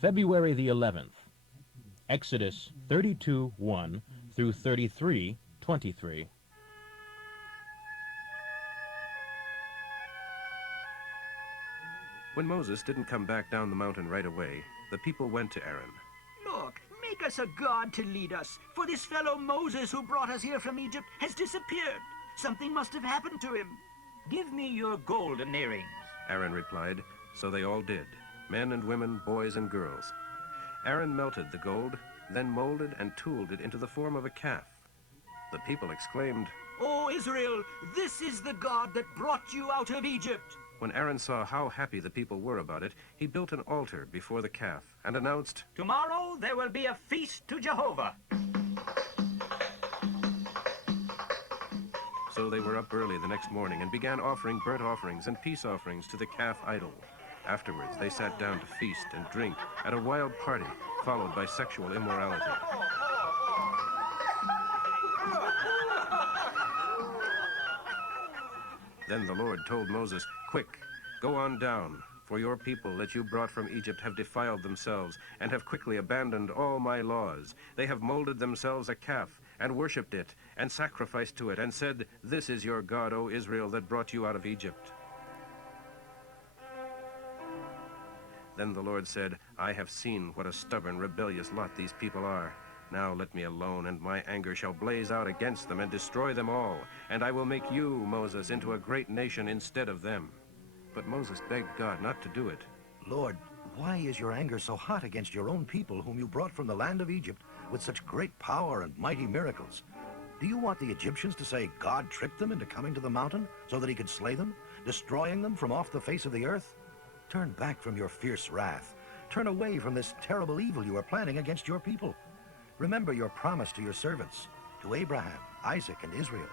February the 11th, Exodus 32:1 through 33:23. When Moses didn't come back down the mountain right away, the people went to Aaron. Look, make us a god to lead us, for this fellow Moses who brought us here from Egypt has disappeared. Something must have happened to him. Give me your golden earrings. Aaron replied, so they all did, men and women, boys and girls. Aaron melted the gold, then molded and tooled it into the form of a calf. The people exclaimed, "O Israel, this is the God that brought you out of Egypt." When Aaron saw how happy the people were about it, he built an altar before the calf and announced, Tomorrow there will be a feast to Jehovah. So they were up early the next morning and began offering burnt offerings and peace offerings to the calf idol. Afterwards, they sat down to feast and drink at a wild party, followed by sexual immorality. Then the Lord told Moses, "Quick, go on down, for your people that you brought from Egypt have defiled themselves and have quickly abandoned all my laws. They have molded themselves a calf and worshipped it and sacrificed to it and said, 'This is your God, O Israel, that brought you out of Egypt.'" Then the Lord said, "I have seen what a stubborn, rebellious lot these people are. Now let me alone, and my anger shall blaze out against them and destroy them all. And I will make you, Moses, into a great nation instead of them." But Moses begged God not to do it. Lord, why is your anger so hot against your own people whom you brought from the land of Egypt with such great power and mighty miracles? Do you want the Egyptians to say God tricked them into coming to the mountain so that he could slay them, destroying them from off the face of the earth? Turn back from your fierce wrath. Turn away from this terrible evil you are planning against your people. Remember your promise to your servants, to Abraham, Isaac, and Israel.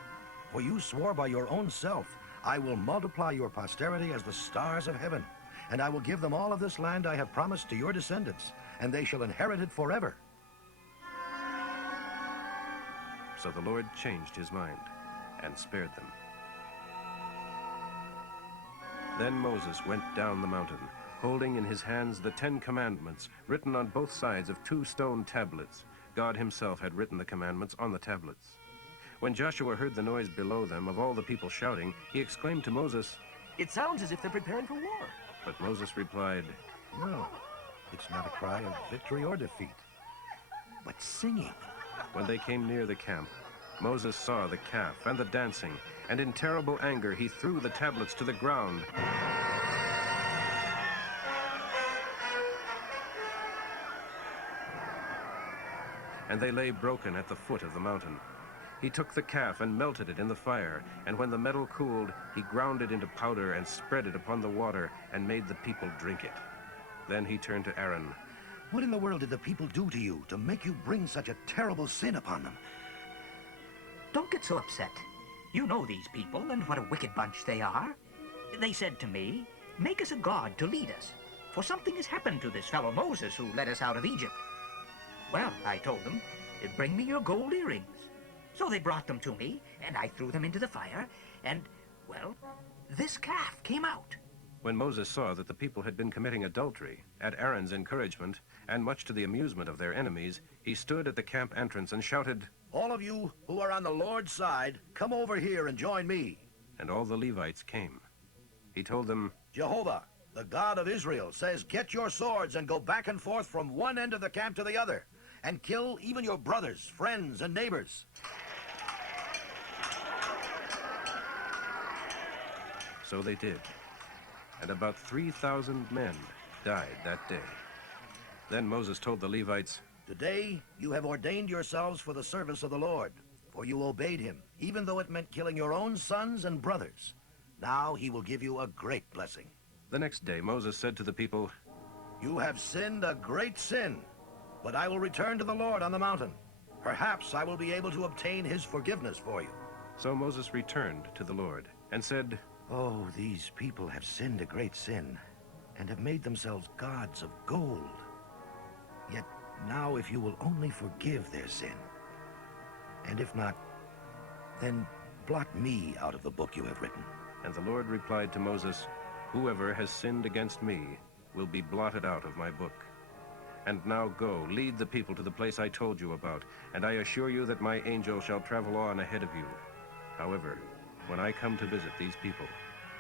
For you swore by your own self, "I will multiply your posterity as the stars of heaven, and I will give them all of this land I have promised to your descendants, and they shall inherit it forever." So the Lord changed his mind and spared them. Then Moses went down the mountain, holding in his hands the 10 Commandments, written on both sides of 2 stone tablets. God himself had written the commandments on the tablets. When Joshua heard the noise below them of all the people shouting, he exclaimed to Moses, It sounds as if they're preparing for war. But Moses replied, No, it's not a cry of victory or defeat, but singing. When they came near the camp, Moses saw the calf and the dancing, and in terrible anger he threw the tablets to the ground. And they lay broken at the foot of the mountain. He took the calf and melted it in the fire, and when the metal cooled, he ground it into powder and spread it upon the water and made the people drink it. Then he turned to Aaron. What in the world did the people do to you to make you bring such a terrible sin upon them? Don't get so upset. You know these people and what a wicked bunch they are. They said to me, "Make us a god to lead us, for something has happened to this fellow Moses who led us out of Egypt." Well, I told them, "Bring me your gold earrings." So they brought them to me, and I threw them into the fire, and, well, this calf came out. When Moses saw that the people had been committing adultery, at Aaron's encouragement, and much to the amusement of their enemies, he stood at the camp entrance and shouted, All of you who are on the Lord's side, come over here and join me. and all the Levites came. He told them, Jehovah, the God of Israel, says, get your swords and go back and forth from one end of the camp to the other, and kill even your brothers, friends, and neighbors. So they did, and about 3,000 men died that day. Then Moses told the Levites, Today you have ordained yourselves for the service of the Lord, for you obeyed him, even though it meant killing your own sons and brothers. Now he will give you a great blessing. The next day Moses said to the people, You have sinned a great sin, but I will return to the Lord on the mountain. Perhaps I will be able to obtain his forgiveness for you. So Moses returned to the Lord and said, Oh, these people have sinned a great sin, and have made themselves gods of gold. Yet now if you will only forgive their sin, and if not, then blot me out of the book you have written. And the Lord replied to Moses, Whoever has sinned against me will be blotted out of my book. And now go, lead the people to the place I told you about, and I assure you that my angel shall travel on ahead of you. However, when I come to visit these people,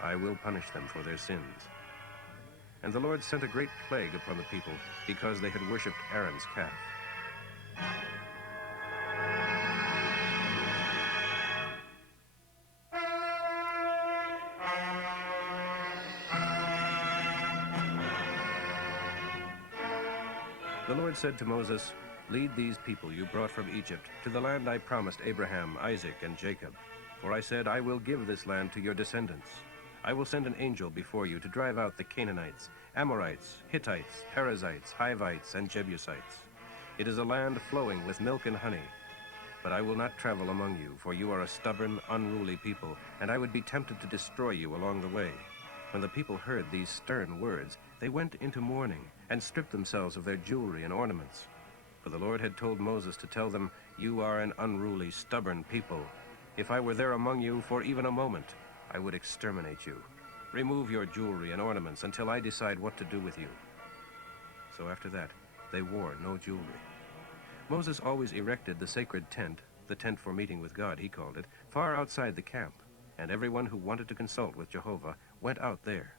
I will punish them for their sins." And the Lord sent a great plague upon the people because they had worshipped Aaron's calf. The Lord said to Moses, "Lead these people you brought from Egypt to the land I promised Abraham, Isaac, and Jacob. For I said, I will give this land to your descendants. I will send an angel before you to drive out the Canaanites, Amorites, Hittites, Perizzites, Hivites, and Jebusites. It is a land flowing with milk and honey. But I will not travel among you, for you are a stubborn, unruly people, and I would be tempted to destroy you along the way." When the people heard these stern words, they went into mourning and stripped themselves of their jewelry and ornaments. For the Lord had told Moses to tell them, "You are an unruly, stubborn people. If I were there among you for even a moment, I would exterminate you. Remove your jewelry and ornaments until I decide what to do with you." So after that, they wore no jewelry. Moses always erected the sacred tent, the tent for meeting with God, he called it, far outside the camp, and everyone who wanted to consult with Jehovah went out there.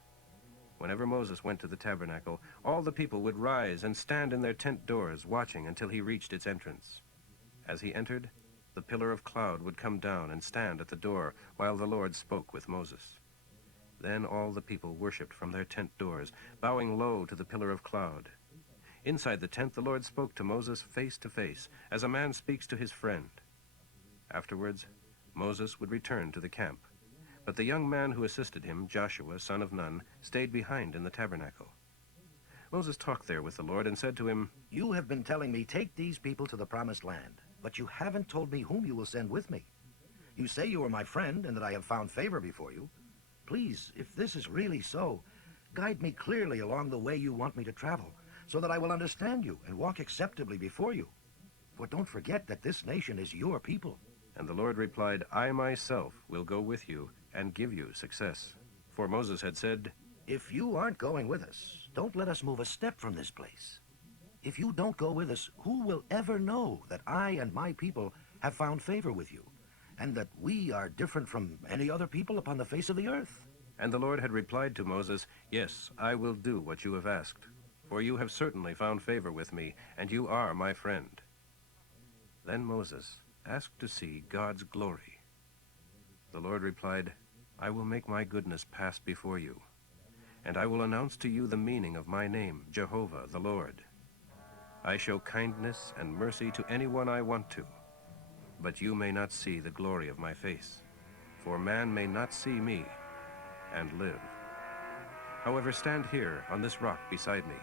Whenever Moses went to the tabernacle, all the people would rise and stand in their tent doors, watching until he reached its entrance. As he entered, the pillar of cloud would come down and stand at the door while the Lord spoke with Moses. Then all the people worshipped from their tent doors, bowing low to the pillar of cloud. Inside the tent, the Lord spoke to Moses face to face, as a man speaks to his friend. Afterwards, Moses would return to the camp. But the young man who assisted him, Joshua, son of Nun, stayed behind in the tabernacle. Moses talked there with the Lord and said to him, "You have been telling me, take these people to the promised land, but you haven't told me whom you will send with me. You say you are my friend and that I have found favor before you. Please, if this is really so, guide me clearly along the way you want me to travel, so that I will understand you and walk acceptably before you. For don't forget that this nation is your people." And the Lord replied, "I myself will go with you and give you success." For Moses had said, "If you aren't going with us, don't let us move a step from this place. If you don't go with us, who will ever know that I and my people have found favor with you, and that we are different from any other people upon the face of the earth?" And the Lord had replied to Moses, "Yes, I will do what you have asked, for you have certainly found favor with me, and you are my friend." Then Moses asked to see God's glory. The Lord replied, "I will make my goodness pass before you, and I will announce to you the meaning of my name, Jehovah the Lord. I show kindness and mercy to anyone I want to, but you may not see the glory of my face, for man may not see me and live. However, stand here on this rock beside me,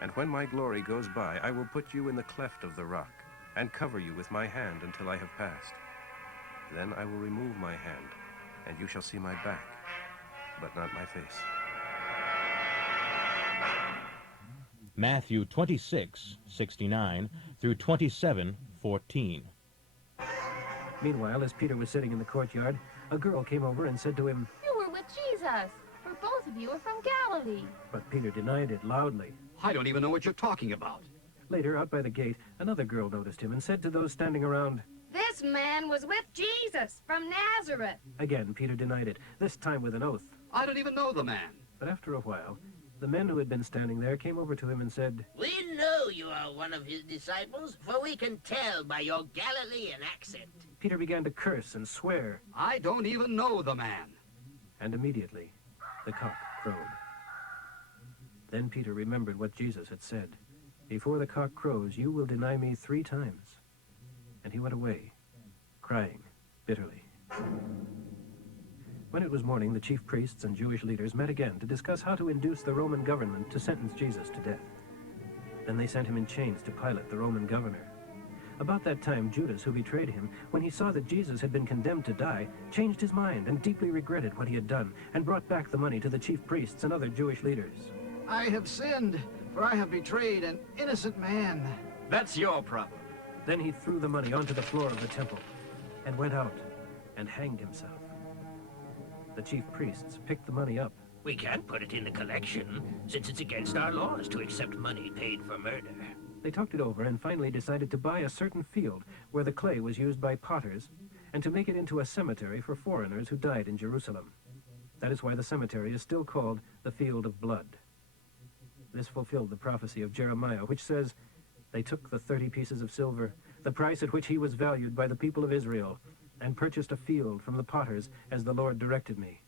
and when my glory goes by, I will put you in the cleft of the rock and cover you with my hand until I have passed. Then I will remove my hand, and you shall see my back, but not my face." Matthew 26:69 through 27:14. Meanwhile, as Peter was sitting in the courtyard, a girl came over and said to him, "You were with Jesus, for both of you are from Galilee." but Peter denied it loudly. I don't even know what you're talking about. Later, out by the gate, another girl noticed him and said to those standing around, "This man was with Jesus from Nazareth." Again, Peter denied it, this time with an oath. I don't even know the man. But after a while, the men who had been standing there came over to him and said, "We know you are one of his disciples, for we can tell by your Galilean accent." Peter began to curse and swear, I don't even know the man. and immediately the cock crowed. Then Peter remembered what Jesus had said, "Before the cock crows, you will deny me 3 times." And he went away, crying bitterly. When it was morning, the chief priests and Jewish leaders met again to discuss how to induce the Roman government to sentence Jesus to death. Then they sent him in chains to Pilate, the Roman governor. About that time, Judas, who betrayed him, when he saw that Jesus had been condemned to die, changed his mind and deeply regretted what he had done, and brought back the money to the chief priests and other Jewish leaders. "I have sinned, for I have betrayed an innocent man." That's your problem. Then he threw the money onto the floor of the temple and went out and hanged himself. The chief priests picked the money up. "We can't put it in the collection, since it's against our laws to accept money paid for murder." They talked it over and finally decided to buy a certain field where the clay was used by potters and to make it into a cemetery for foreigners who died in Jerusalem. That is why the cemetery is still called the Field of Blood. This fulfilled the prophecy of Jeremiah, which says, "They took the 30 pieces of silver, the price at which he was valued by the people of Israel, and purchased a field from the potters as the Lord directed me."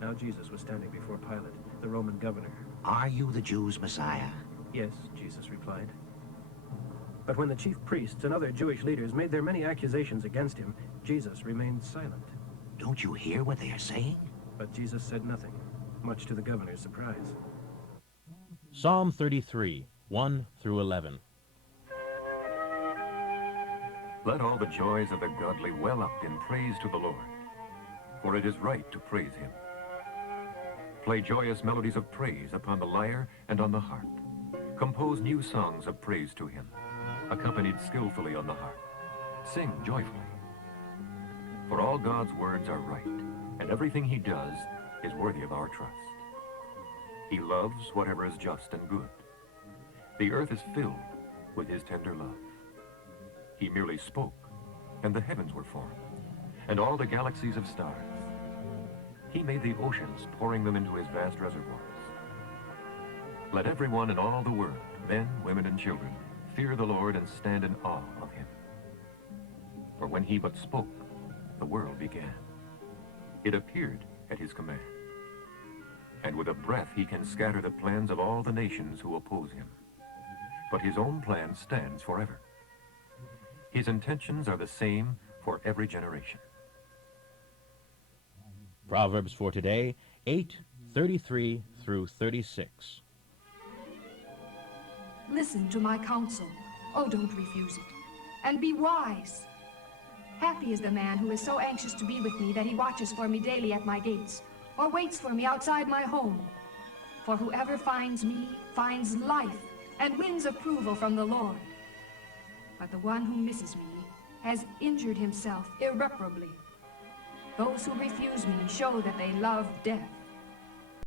Now Jesus was standing before Pilate, the Roman governor. Are you the Jews' Messiah? "Yes," Jesus replied. But when the chief priests and other Jewish leaders made their many accusations against him, Jesus remained silent. Don't you hear what they are saying? But Jesus said nothing, much to the governor's surprise. Psalm 33, 1 through 11. Let all the joys of the godly well up in praise to the Lord, for it is right to praise him. Play joyous melodies of praise upon the lyre and on the harp. Compose new songs of praise to him, accompanied skillfully on the harp. Sing joyfully. For all God's words are right, and everything he does is worthy of our trust. He loves whatever is just and good. The earth is filled with his tender love. He merely spoke, and the heavens were formed, and all the galaxies of stars. He made the oceans, pouring them into his vast reservoirs. Let everyone in all the world, men, women, and children, fear the Lord and stand in awe of him. For when he but spoke, the world began. It appeared at his command. And with a breath he can scatter the plans of all the nations who oppose him. But his own plan stands forever. His intentions are the same for every generation. Proverbs for today, 8:33 through 36. Listen to my counsel. Oh, don't refuse it. And be wise. Happy is the man who is so anxious to be with me that he watches for me daily at my gates, or waits for me outside my home. For whoever finds me finds life and wins approval from the Lord. But the one who misses me has injured himself irreparably. Those who refuse me show that they love death.